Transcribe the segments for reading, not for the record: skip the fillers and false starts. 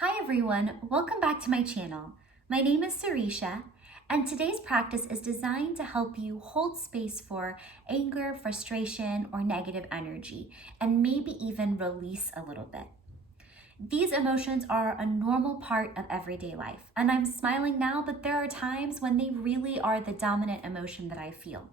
Hi everyone, welcome back to my channel. My name is Sireesha, and today's practice is designed to help you hold space for anger, frustration, or negative energy, and maybe even release a little bit. These emotions are a normal part of everyday life, and I'm smiling now, but there are times when they really are the dominant emotion that I feel.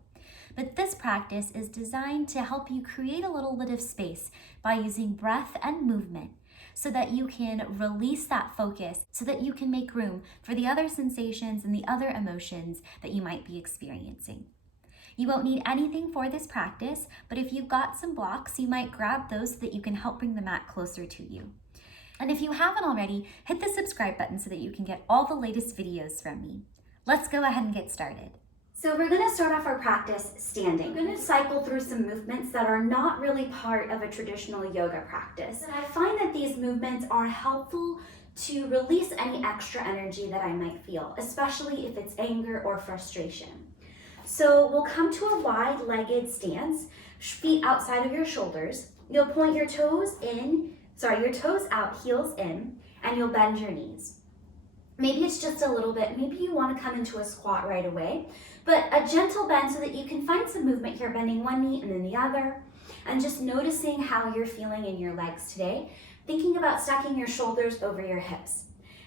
But this practice is designed to help you create a little bit of space by using breath and movement so that you can release that focus, so that you can make room for the other sensations and the other emotions that you might be experiencing. You won't need anything for this practice, but if you've got some blocks, you might grab those so that you can help bring the mat closer to you. And if you haven't already, hit the subscribe button so that you can get all the latest videos from me. Let's go ahead and get started. So we're going to start off our practice standing. We're going to cycle through some movements that are not really part of a traditional yoga practice. And I find that these movements are helpful to release any extra energy that I might feel, especially if it's anger or frustration. So we'll come to a wide-legged stance, feet outside of your shoulders. You'll point your toes out, heels in, and you'll bend your knees. Maybe it's just a little bit, maybe you want to come into a squat right away, but a gentle bend so that you can find some movement here, bending one knee and then the other, and just noticing how you're feeling in your legs today, thinking about stacking your shoulders over your hips.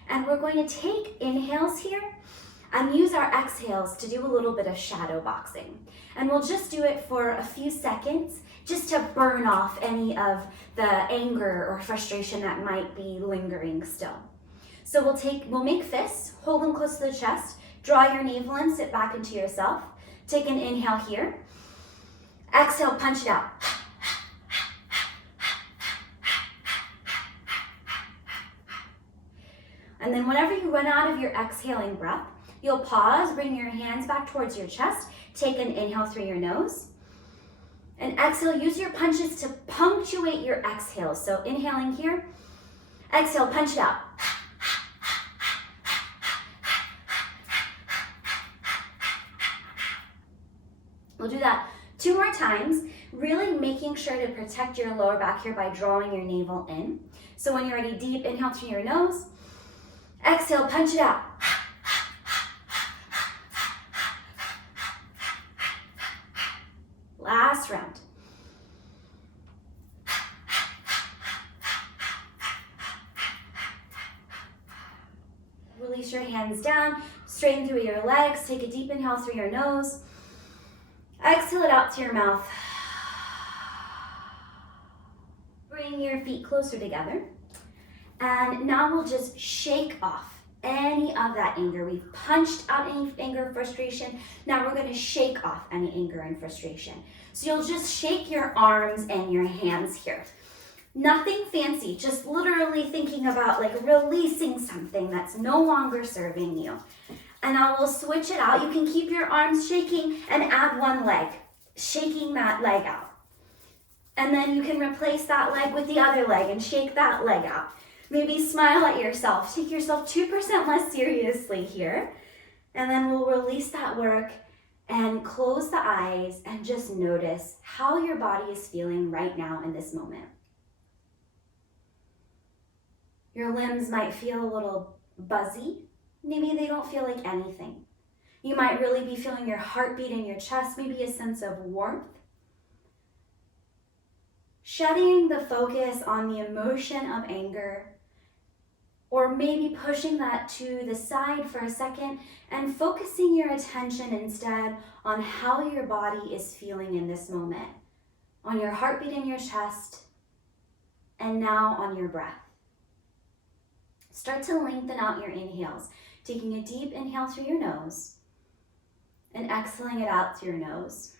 And we're going to take inhales here and use our exhales to do a little bit of shadow boxing. And we'll just do it for a few seconds, just to burn off any of the anger or frustration that might be lingering still. So we'll make fists, hold them close to the chest, draw your navel in, sit back into yourself. Take an inhale here. Exhale, punch it out. And then whenever you run out of your exhaling breath, you'll pause, bring your hands back towards your chest, take an inhale through your nose. And exhale, use your punches to punctuate your exhales. So inhaling here, exhale, punch it out. We'll do that 2 more times, really making sure to protect your lower back here by drawing your navel in. So when you're ready, deep inhale through your nose. Exhale, punch it out. Last round. Release your hands down, straighten through your legs, take a deep inhale through your nose. Exhale it out to your mouth. Bring your feet closer together. And now we'll just shake off any of that anger. We've punched out any anger, frustration. Now we're going to shake off any anger and frustration. So you'll just shake your arms and your hands here. Nothing fancy, just literally thinking about like releasing something that's no longer serving you. And I will switch it out. You can keep your arms shaking and add one leg, shaking that leg out. And then you can replace that leg with the other leg and shake that leg out. Maybe smile at yourself. Take yourself 2% less seriously here. And then we'll release that work and close the eyes and just notice how your body is feeling right now in this moment. Your limbs might feel a little buzzy. Maybe they don't feel like anything. You might really be feeling your heartbeat in your chest, maybe a sense of warmth. Shedding the focus on the emotion of anger, or maybe pushing that to the side for a second and focusing your attention instead on how your body is feeling in this moment, on your heartbeat in your chest, and now on your breath. Start to lengthen out your inhales, taking a deep inhale through your nose and exhaling it out through your nose.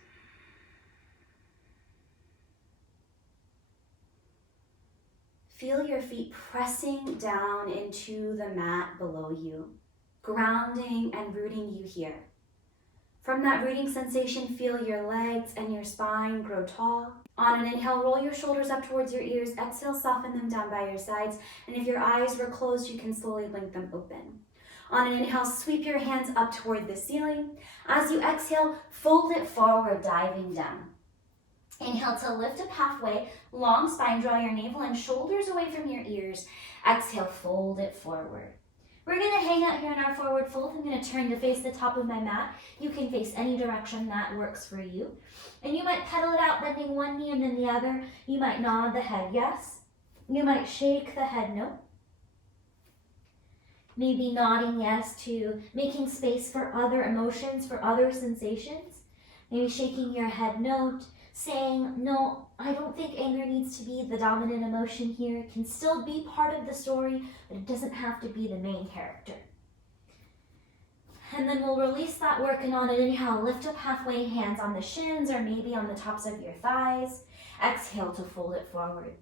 Feel your feet pressing down into the mat below you, grounding and rooting you here. From that rooting sensation, feel your legs and your spine grow tall. On an inhale, roll your shoulders up towards your ears. Exhale, soften them down by your sides. And if your eyes were closed, you can slowly blink them open. On an inhale, sweep your hands up toward the ceiling. As you exhale, fold it forward, diving down. Inhale to lift up halfway, long spine, draw your navel and shoulders away from your ears. Exhale, fold it forward. We're gonna hang out here in our forward fold. I'm gonna turn to face the top of my mat. You can face any direction that works for you. And you might pedal it out, bending one knee and then the other. You might nod the head yes. You might shake the head no. Maybe nodding yes to making space for other emotions, for other sensations. Maybe shaking your head no, saying, no, I don't think anger needs to be the dominant emotion here. It can still be part of the story, but it doesn't have to be the main character. And then we'll release that work, and on an inhale, lift up halfway, hands on the shins or maybe on the tops of your thighs. Exhale to fold it forward.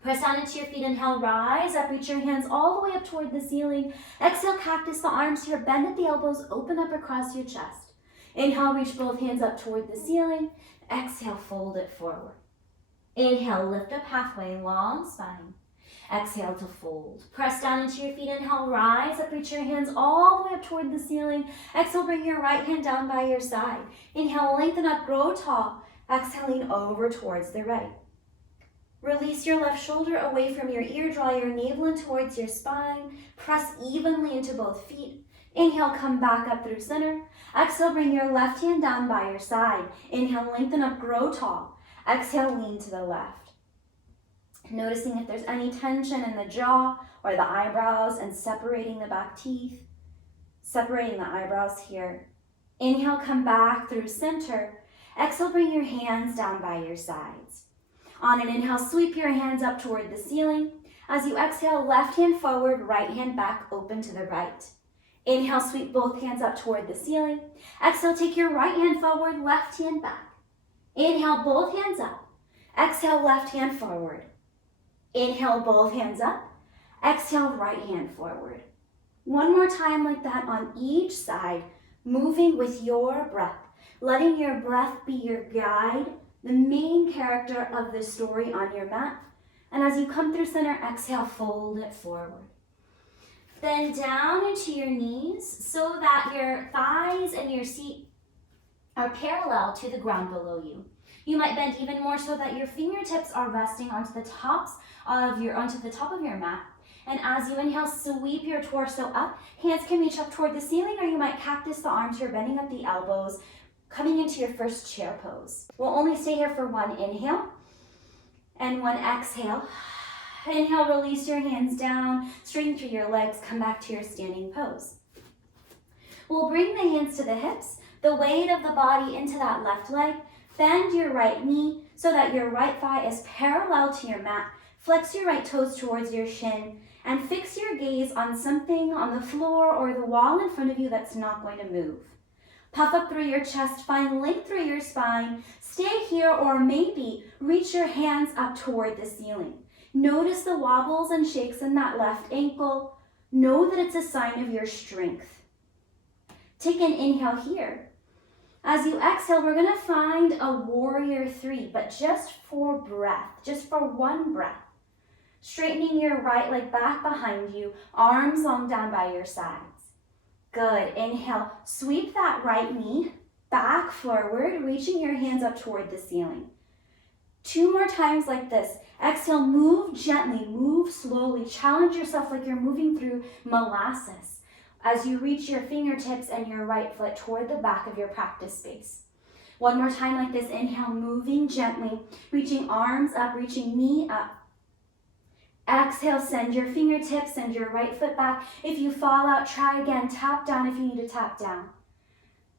Press down into your feet, inhale, rise up, reach your hands all the way up toward the ceiling. Exhale, cactus the arms here, bend at the elbows, open up across your chest. Inhale, reach both hands up toward the ceiling. Exhale, fold it forward. Inhale, lift up halfway, long spine. Exhale to fold. Press down into your feet, inhale, rise up, reach your hands all the way up toward the ceiling. Exhale, bring your right hand down by your side. Inhale, lengthen up, grow tall. Exhale, lean over towards the right. Release your left shoulder away from your ear, draw your navel in towards your spine. Press evenly into both feet. Inhale, come back up through center. Exhale, bring your left hand down by your side. Inhale, lengthen up, grow tall. Exhale, lean to the left. Noticing if there's any tension in the jaw or the eyebrows and separating the back teeth. Separating the eyebrows here. Inhale, come back through center. Exhale, bring your hands down by your sides. On an inhale, sweep your hands up toward the ceiling. As you exhale, left hand forward, right hand back, open to the right. Inhale, sweep both hands up toward the ceiling. Exhale, take your right hand forward, left hand back. Inhale, both hands up. Exhale, left hand forward. Inhale, both hands up. Exhale, right hand forward. One more time like that on each side, moving with your breath, letting your breath be your guide, the main character of the story on your mat. And as you come through center, exhale, fold it forward. Bend down into your knees so that your thighs and your seat are parallel to the ground below you. You might bend even more so that your fingertips are resting onto the top of your mat. And as you inhale, sweep your torso up. Hands can reach up toward the ceiling, or you might cactus the arms here, bending at the elbows, coming into your first chair pose. We'll only stay here for one inhale and one exhale. Inhale, release your hands down, straighten through your legs, come back to your standing pose. We'll bring the hands to the hips, the weight of the body into that left leg. Bend your right knee so that your right thigh is parallel to your mat. Flex your right toes towards your shin and fix your gaze on something on the floor or the wall in front of you that's not going to move. Puff up through your chest, find length through your spine. Stay here or maybe reach your hands up toward the ceiling. Notice the wobbles and shakes in that left ankle. Know that it's a sign of your strength. Take an inhale here. As you exhale, we're gonna find a warrior three, but just for breath, just for one breath. Straightening your right leg back behind you, arms long down by your sides. Good, inhale, sweep that right knee back forward, reaching your hands up toward the ceiling. 2 more times like this. Exhale, move gently, move slowly. Challenge yourself like you're moving through molasses as you reach your fingertips and your right foot toward the back of your practice space. 1 more time like this. Inhale, moving gently, reaching arms up, reaching knee up. Exhale, send your fingertips, send your right foot back. If you fall out, try again. Tap down if you need to tap down.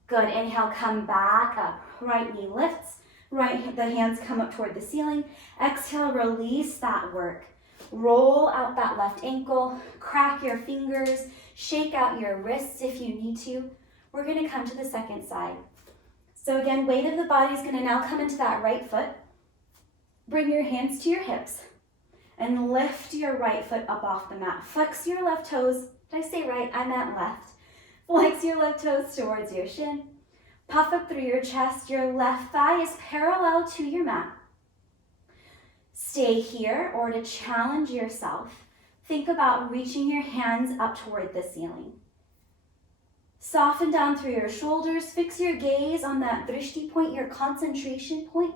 Good, inhale, come back up. Right knee lifts. The hands come up toward the ceiling. Exhale, release that work. Roll out that left ankle, crack your fingers, shake out your wrists if you need to. We're gonna come to the second side. So again, weight of the body is gonna now come into that right foot. Bring your hands to your hips and lift your right foot up off the mat. Flex your left toes. Did I say right? I meant left. Flex your left toes towards your shin. Puff up through your chest. Your left thigh is parallel to your mat. Stay here, or to challenge yourself, think about reaching your hands up toward the ceiling. Soften down through your shoulders. Fix your gaze on that drishti point, your concentration point.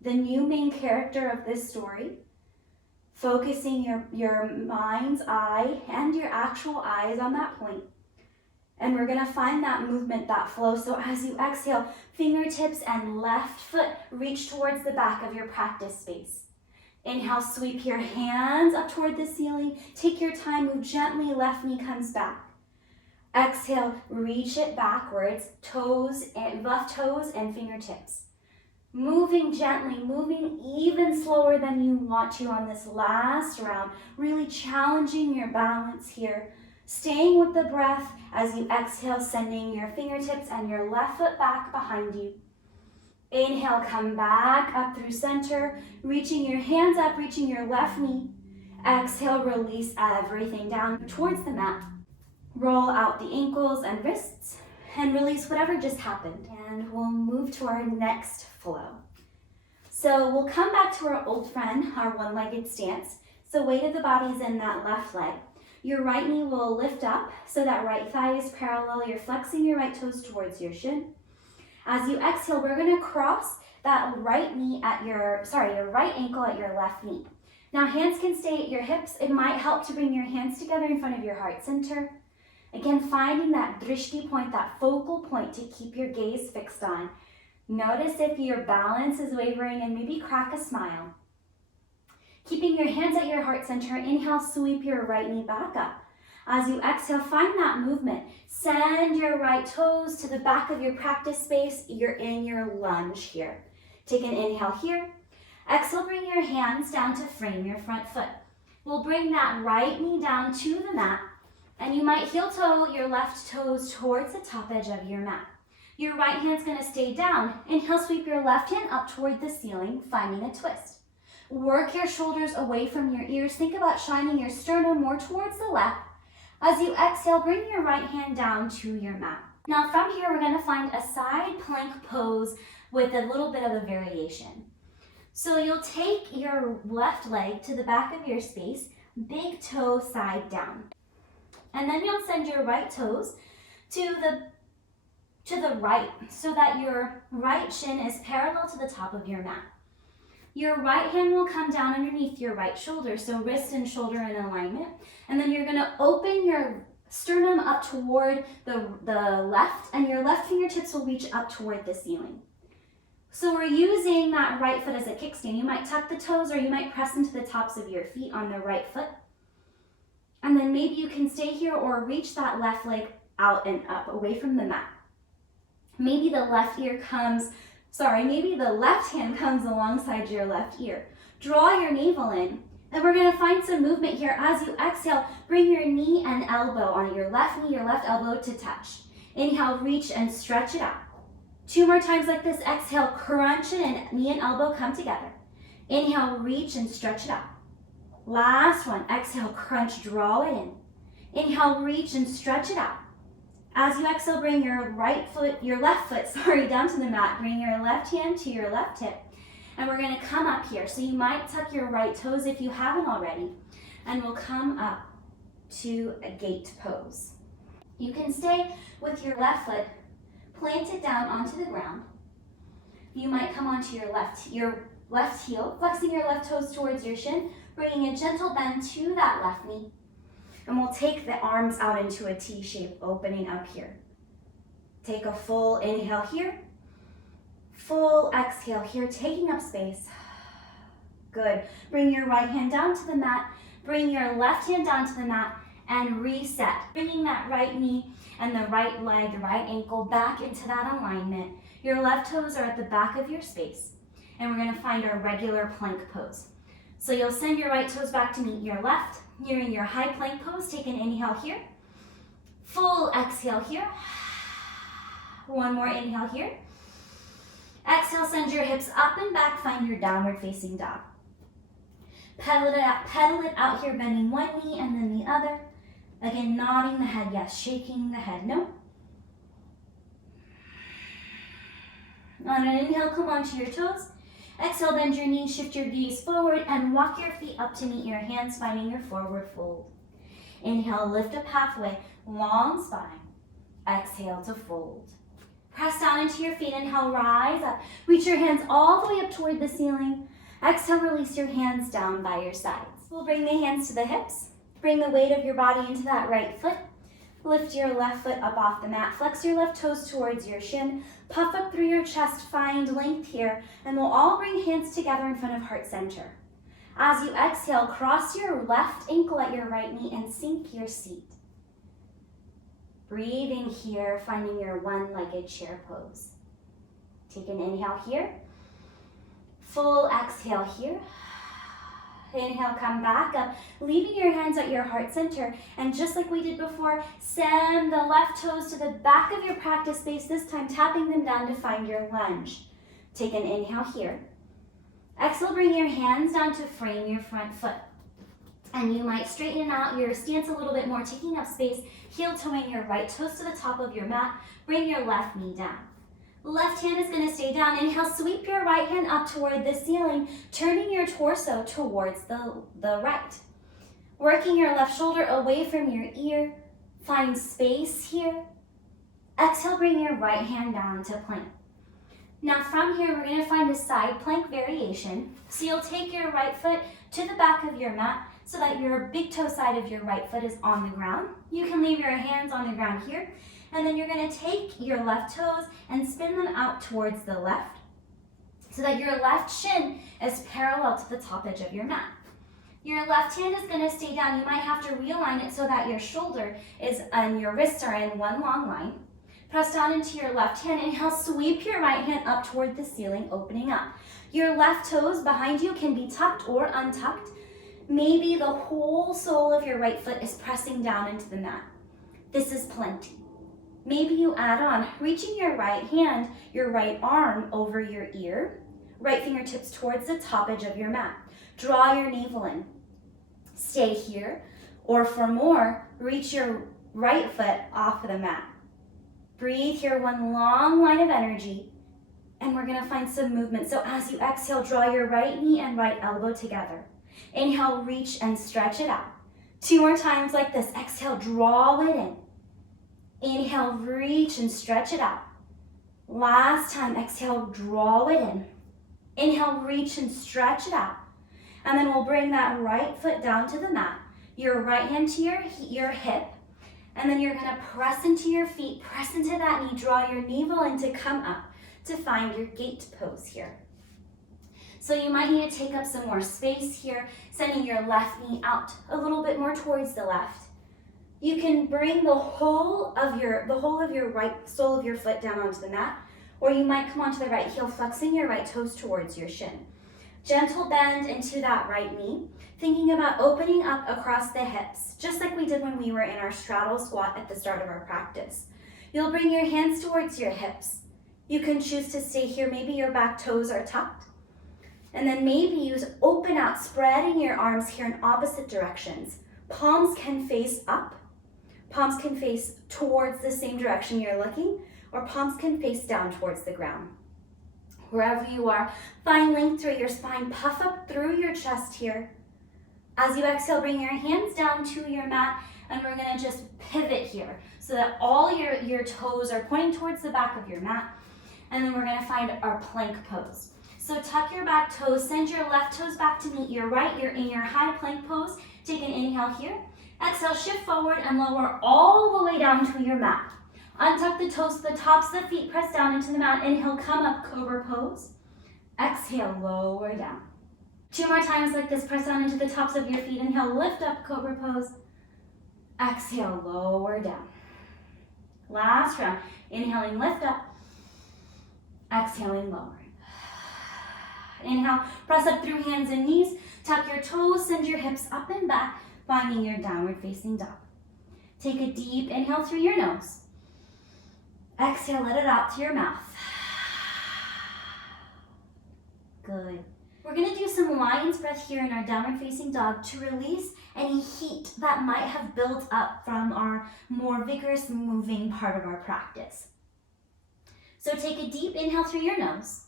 the new main character of this story, focusing your mind's eye and your actual eyes on that point. And we're gonna find that movement, that flow. So as you exhale, fingertips and left foot reach towards the back of your practice space. Inhale, sweep your hands up toward the ceiling. Take your time, move gently, left knee comes back. Exhale, reach it backwards, left toes and fingertips. Moving gently, moving even slower than you want to on this last round, really challenging your balance here. Staying with the breath as you exhale, sending your fingertips and your left foot back behind you. Inhale, come back up through center, reaching your hands up, reaching your left knee. Exhale, release everything down towards the mat. Roll out the ankles and wrists and release whatever just happened. And we'll move to our next flow. So we'll come back to our old friend, our one-legged stance. So weight of the body is in that left leg. Your right knee will lift up so that right thigh is parallel. You're flexing your right toes towards your shin. As you exhale, we're gonna cross that right knee at your right ankle at your left knee. Now hands can stay at your hips. It might help to bring your hands together in front of your heart center. Again, finding that drishti point, that focal point to keep your gaze fixed on. Notice if your balance is wavering and maybe crack a smile. Keeping your hands at your heart center, inhale, sweep your right knee back up. As you exhale, find that movement. Send your right toes to the back of your practice space. You're in your lunge here. Take an inhale here. Exhale, bring your hands down to frame your front foot. We'll bring that right knee down to the mat, and you might heel toe your left toes towards the top edge of your mat. Your right hand's gonna stay down. Inhale, sweep your left hand up toward the ceiling, finding a twist. Work your shoulders away from your ears. Think about shining your sternum more towards the left. As you exhale, bring your right hand down to your mat. Now from here, we're gonna find a side plank pose with a little bit of a variation. So you'll take your left leg to the back of your space, big toe side down. And then you'll send your right toes to the right so that your right shin is parallel to the top of your mat. Your right hand will come down underneath your right shoulder, so wrist and shoulder in alignment. And then you're gonna open your sternum up toward the left, and your left fingertips will reach up toward the ceiling. So we're using that right foot as a kickstand. You might tuck the toes or you might press into the tops of your feet on the right foot. And then maybe you can stay here or reach that left leg out and up away from the mat. Maybe the left hand comes alongside your left ear. Draw your navel in, and we're gonna find some movement here. As you exhale, bring your knee and elbow on your left knee, your left elbow to touch. Inhale, reach and stretch it out. 2 more times like this. Exhale, crunch it, and knee and elbow come together. Inhale, reach and stretch it out. Last one. Exhale, crunch, draw it in. Inhale, reach and stretch it out. As you exhale, bring your left foot, down to the mat. Bring your left hand to your left hip. And we're gonna come up here. So you might tuck your right toes if you haven't already. And we'll come up to a gate pose. You can stay with your left foot planted down onto the ground. You might come onto your left heel, flexing your left toes towards your shin, bringing a gentle bend to that left knee. And we'll take the arms out into a T shape, opening up here. Take a full inhale here. Full exhale here, taking up space. Good. Bring your right hand down to the mat. Bring your left hand down to the mat and reset. Bringing that right knee and the right leg, the right ankle back into that alignment. Your left toes are at the back of your space. And we're gonna find our regular plank pose. So you'll send your right toes back to meet your left. You're in your high plank pose. Take an inhale here. Full exhale here. One more inhale here. Exhale, send your hips up and back. Find your downward facing dog. Pedal it out here, bending one knee and then the other. Again, nodding the head yes, shaking the head no. On an inhale, come onto your toes. Exhale, bend your knees, shift your gaze forward, and walk your feet up to meet your hands, finding your forward fold. Inhale, lift up halfway, long spine. Exhale to fold. Press down into your feet. Inhale, rise up. Reach your hands all the way up toward the ceiling. Exhale, release your hands down by your sides. We'll bring the hands to the hips. Bring the weight of your body into that right foot. Lift your left foot up off the mat. Flex your left toes towards your shin. Puff up through your chest. Find length here. And we'll all bring hands together in front of heart center. As you exhale, cross your left ankle at your right knee and sink your seat. Breathing here, finding your one-legged chair pose. Take an inhale here. Full exhale here. Inhale, come back up, leaving your hands at your heart center. And just like we did before, send the left toes to the back of your practice space, this time tapping them down to find your lunge. Take an inhale here. Exhale, bring your hands down to frame your front foot. And you might straighten out your stance a little bit more, taking up space, heel-toeing your right toes to the top of your mat. Bring your left knee down. Left hand is going to stay down. Inhale, sweep your right hand up toward the ceiling, turning your torso towards the right. Working your left shoulder away from your ear. Find space here. Exhale, bring your right hand down to plank. Now from here, we're going to find a side plank variation. So you'll take your right foot to the back of your mat so that your big toe side of your right foot is on the ground. You can leave your hands on the ground here. And then you're going to take your left toes and spin them out towards the left so that your left shin is parallel to the top edge of your mat. Your left hand is going to stay down. You might have to realign it so that your shoulder is and your wrists are in one long line. Press down into your left hand. Inhale, sweep your right hand up toward the ceiling, opening up. Your left toes behind you can be tucked or untucked. Maybe the whole sole of your right foot is pressing down into the mat. This is plenty. Maybe you add on, reaching your right hand, your right arm over your ear, right fingertips towards the top edge of your mat. Draw your navel in. Stay here, or for more, reach your right foot off of the mat. Breathe here, one long line of energy, and we're gonna find some movement. So as you exhale, draw your right knee and right elbow together. Inhale, reach and stretch it out. 2 more times like this. Exhale, draw it in. Inhale, reach and stretch it out. Last time, exhale, draw it in. Inhale, reach and stretch it out. And then we'll bring that right foot down to the mat. Your right hand to your hip. And then you're gonna press into your feet, press into that knee, draw your navel in to come up to find your gate pose here. So you might need to take up some more space here, sending your left knee out a little bit more towards the left. You can bring the whole of your right sole of your foot down onto the mat, or you might come onto the right heel, flexing your right toes towards your shin. Gentle bend into that right knee, thinking about opening up across the hips, just like we did when we were in our straddle squat at the start of our practice. You'll bring your hands towards your hips. You can choose to stay here. Maybe your back toes are tucked. And then maybe you open out, spreading your arms here in opposite directions. Palms can face up. Palms can face towards the same direction you're looking, or palms can face down towards the ground. Wherever you are, find length through your spine. Puff up through your chest here. As you exhale, bring your hands down to your mat, and we're gonna just pivot here so that all your toes are pointing towards the back of your mat. And then we're gonna find our plank pose. So tuck your back toes, send your left toes back to meet your right. You're in your high plank pose. Take an inhale here. Exhale, shift forward and lower all the way down to your mat. Untuck the toes to the tops of the feet, press down into the mat. Inhale, come up, cobra pose. Exhale, lower down. 2 more times like this, press down into the tops of your feet. Inhale, lift up, cobra pose. Exhale, lower down. Last round, inhaling, lift up. Exhaling, lowering. Inhale, press up through hands and knees. Tuck your toes, send your hips up and back, finding your downward facing dog. Take a deep inhale through your nose. Exhale, let it out to your mouth. Good. We're gonna do some lion's breath here in our downward facing dog to release any heat that might have built up from our more vigorous moving part of our practice. So take a deep inhale through your nose.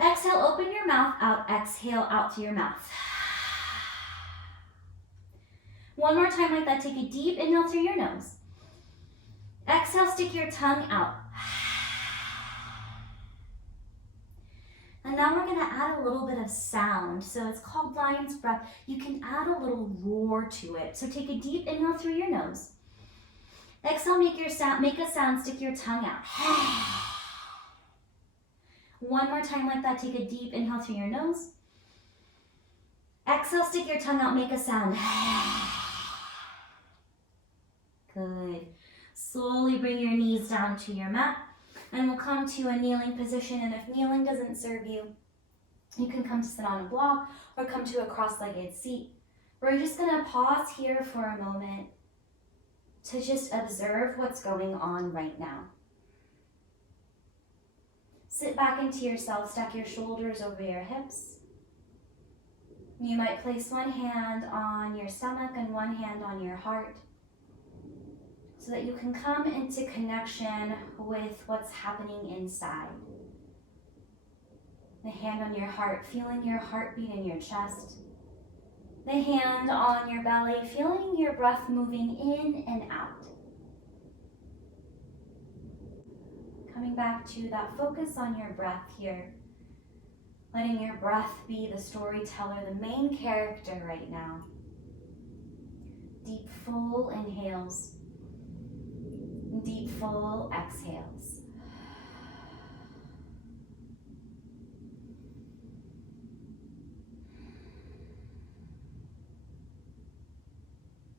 Exhale, open your mouth out. Exhale out to your mouth. One more time like that. Take a deep inhale through your nose. Exhale, stick your tongue out. And now we're gonna add a little bit of sound. So it's called lion's breath. You can add a little roar to it. So take a deep inhale through your nose. Exhale, make a sound, stick your tongue out. One more time like that, take a deep inhale through your nose. Exhale, stick your tongue out, make a sound. Good. Slowly bring your knees down to your mat, and we'll come to a kneeling position, and if kneeling doesn't serve you, you can come to sit on a block or come to a cross-legged seat. We're just gonna pause here for a moment to just observe what's going on right now. Sit back into yourself, stack your shoulders over your hips. You might place one hand on your stomach and one hand on your heart so that you can come into connection with what's happening inside. The hand on your heart, feeling your heartbeat in your chest. The hand on your belly, feeling your breath moving in and out. Coming back to that focus on your breath here. Letting your breath be the storyteller, the main character right now. Deep, full inhales. Deep, full exhales.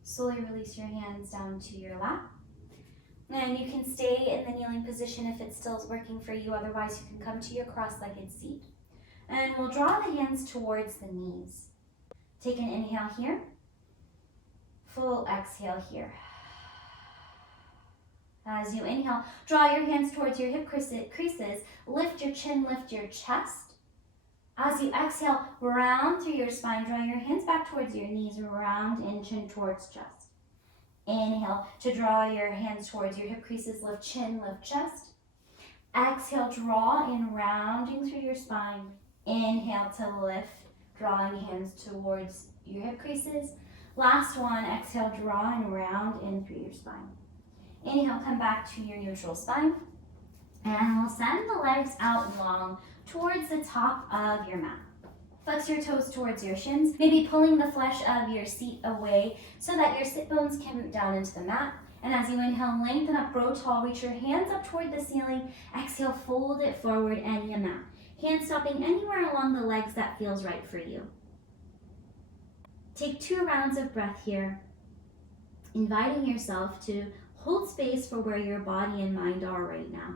Slowly release your hands down to your lap. And you can stay in the kneeling position if it still is working for you. Otherwise, you can come to your cross-legged seat. And we'll draw the hands towards the knees. Take an inhale here. Full exhale here. As you inhale, draw your hands towards your hip creases. Lift your chin, lift your chest. As you exhale, round through your spine. Draw your hands back towards your knees. Round in, chin towards chest. Inhale to draw your hands towards your hip creases. Lift chin, lift chest. Exhale, draw in, rounding through your spine. Inhale to lift, drawing hands towards your hip creases. Last one, exhale, draw and round in through your spine. Inhale, come back to your neutral spine. And we'll send the legs out long towards the top of your mat. Flex your toes towards your shins, maybe pulling the flesh of your seat away so that your sit bones can root down into the mat. And as you inhale, lengthen up, grow tall, reach your hands up toward the ceiling. Exhale, fold it forward and your mat. Hands stopping anywhere along the legs that feels right for you. Take 2 rounds of breath here, inviting yourself to hold space for where your body and mind are right now.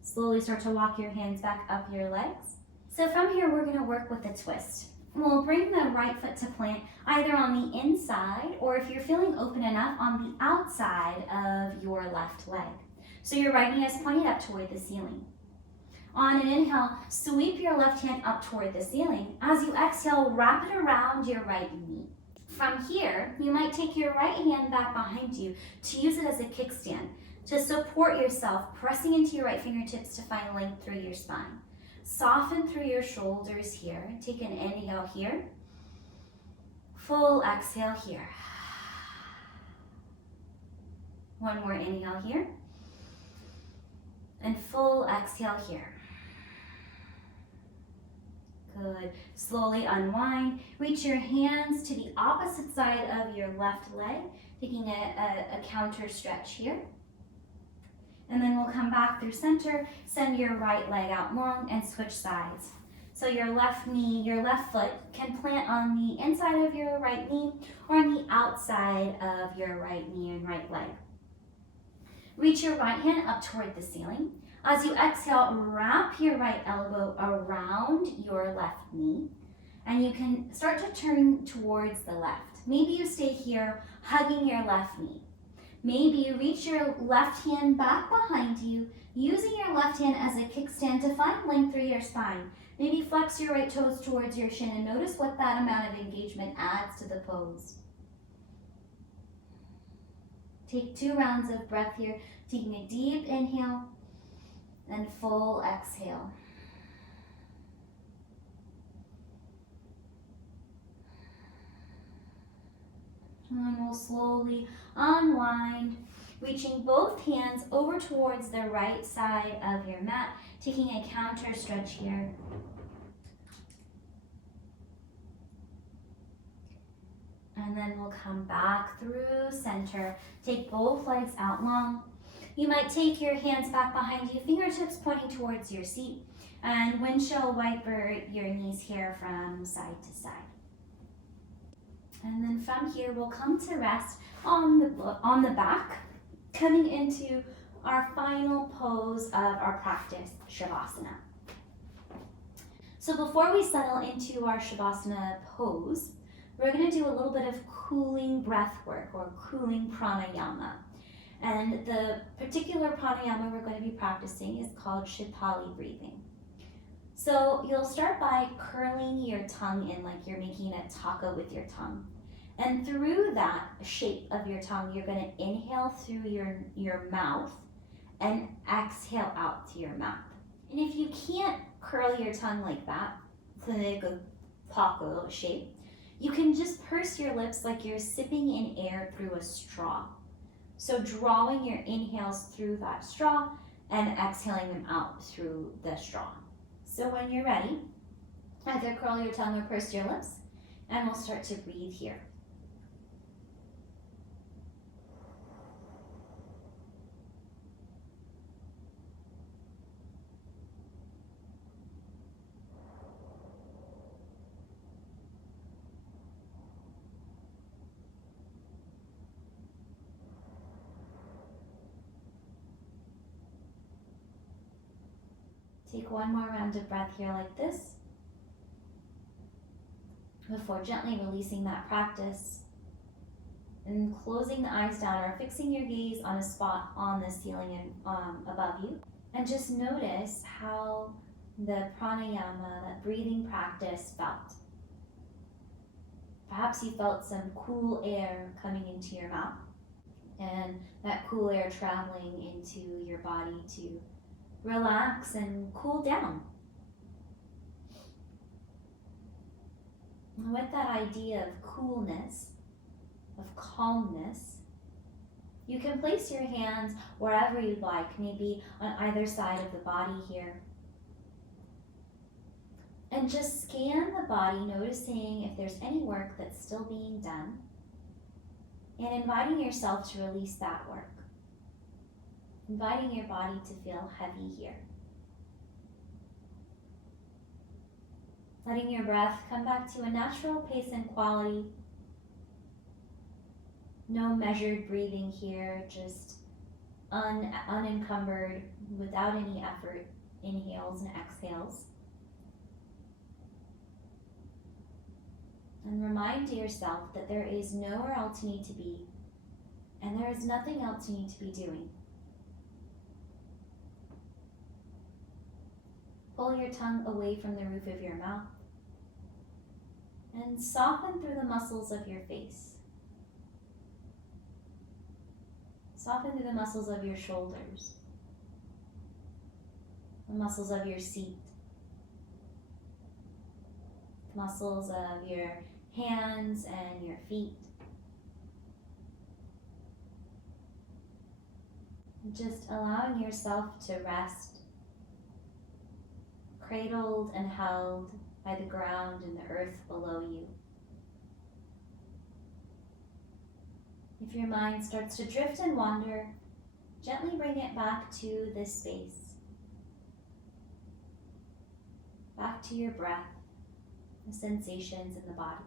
Slowly start to walk your hands back up your legs. So from here, we're gonna work with a twist. We'll bring the right foot to plant either on the inside or if you're feeling open enough, on the outside of your left leg. So your right knee is pointed up toward the ceiling. On an inhale, sweep your left hand up toward the ceiling. As you exhale, wrap it around your right knee. From here, you might take your right hand back behind you to use it as a kickstand to support yourself, pressing into your right fingertips to find length through your spine. Soften through your shoulders here. Take an inhale here. Full exhale here. One more inhale here. And full exhale here. Good. Slowly unwind. Reach your hands to the opposite side of your left leg, taking a counter stretch here. And then we'll come back through center, send your right leg out long and switch sides. So your left knee, your left foot can plant on the inside of your right knee or on the outside of your right knee and right leg. Reach your right hand up toward the ceiling. As you exhale, wrap your right elbow around your left knee and you can start to turn towards the left. Maybe you stay here hugging your left knee. Maybe you reach your left hand back behind you, using your left hand as a kickstand to find length through your spine. Maybe flex your right toes towards your shin and notice what that amount of engagement adds to the pose. Take 2 rounds of breath here, taking a deep inhale and full exhale. And we'll slowly unwind. Reaching both hands over towards the right side of your mat, taking a counter stretch here. And then we'll come back through center. Take both legs out long. You might take your hands back behind you, fingertips pointing towards your seat, and windshield wiper your knees here from side to side. And then from here, we'll come to rest on the back, coming into our final pose of our practice, shavasana. So before we settle into our shavasana pose, we're going to do a little bit of cooling breath work or cooling pranayama. And the particular pranayama we're going to be practicing is called Shitali breathing. So you'll start by curling your tongue in like you're making a taco with your tongue. And through that shape of your tongue, you're going to inhale through your mouth and exhale out to your mouth. And if you can't curl your tongue like that, to make a taco shape, you can just purse your lips like you're sipping in air through a straw. So drawing your inhales through that straw and exhaling them out through the straw. So when you're ready, either curl your tongue or purse your lips, and we'll start to breathe here. Take one more round of breath here like this before gently releasing that practice and closing the eyes down or fixing your gaze on a spot on the ceiling and above you. And just notice how the pranayama, that breathing practice, felt. Perhaps you felt some cool air coming into your mouth and that cool air traveling into your body to relax and cool down. And with that idea of coolness, of calmness, you can place your hands wherever you'd like, maybe on either side of the body here. And just scan the body, noticing if there's any work that's still being done, and inviting yourself to release that work. Inviting your body to feel heavy here. Letting your breath come back to a natural pace and quality. No measured breathing here, just unencumbered, without any effort, inhales and exhales. And remind yourself that there is nowhere else you need to be, and there is nothing else you need to be doing. Pull your tongue away from the roof of your mouth and soften through the muscles of your face. Soften through the muscles of your shoulders, the muscles of your seat, the muscles of your hands and your feet. Just allowing yourself to rest, cradled and held by the ground and the earth below you. If your mind starts to drift and wander, gently bring it back to this space, back to your breath, the sensations in the body.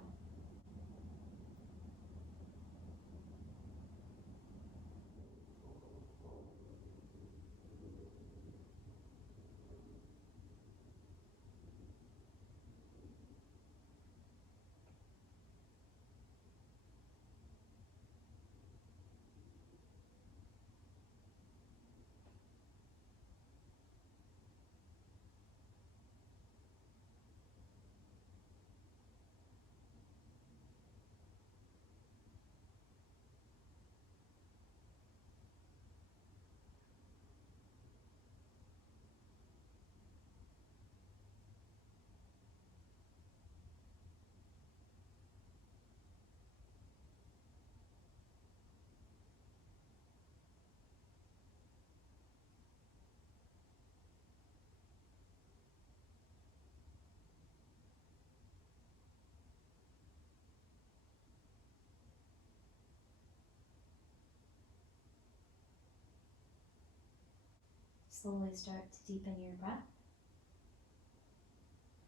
Slowly start to deepen your breath,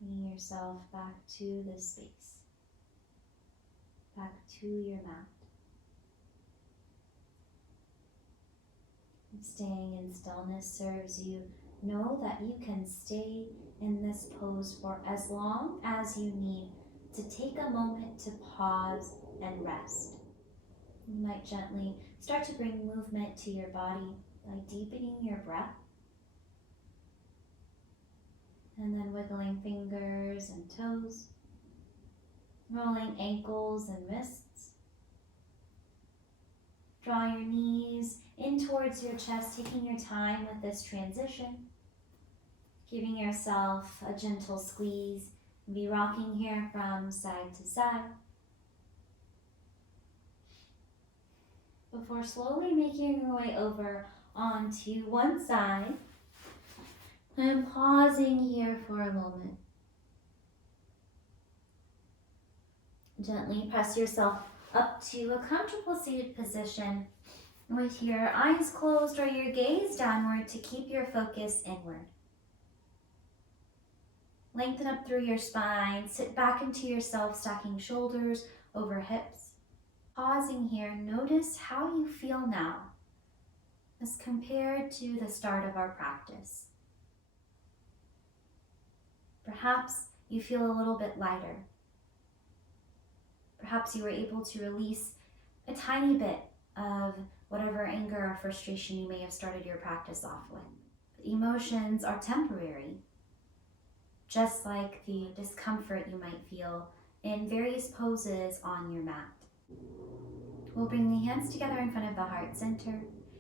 bringing yourself back to this space, back to your mat. And staying in stillness serves you. Know that you can stay in this pose for as long as you need to take a moment to pause and rest. You might gently start to bring movement to your body by deepening your breath, and then wiggling fingers and toes, rolling ankles and wrists. Draw your knees in towards your chest, taking your time with this transition, giving yourself a gentle squeeze. Be rocking here from side to side, before slowly making your way over onto one side and pausing here for a moment. Gently press yourself up to a comfortable seated position with your eyes closed or your gaze downward to keep your focus inward. Lengthen up through your spine, sit back into yourself, stacking shoulders over hips. Pausing here, notice how you feel now as compared to the start of our practice. Perhaps you feel a little bit lighter. Perhaps you were able to release a tiny bit of whatever anger or frustration you may have started your practice off with. Emotions are temporary, just like the discomfort you might feel in various poses on your mat. We'll bring the hands together in front of the heart center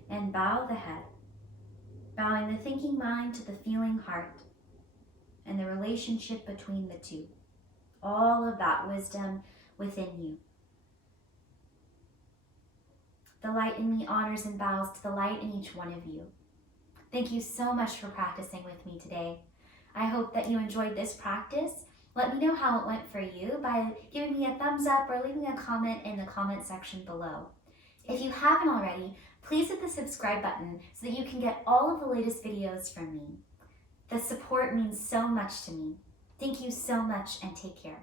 and bow the head, bowing the thinking mind to the feeling heart and the relationship between the two. All of that wisdom within you. The light in me honors and bows to the light in each one of you. Thank you so much for practicing with me today. I hope that you enjoyed this practice. Let me know how it went for you by giving me a thumbs up or leaving a comment in the comment section below. If you haven't already, please hit the subscribe button so that you can get all of the latest videos from me. The support means so much to me. Thank you so much and take care.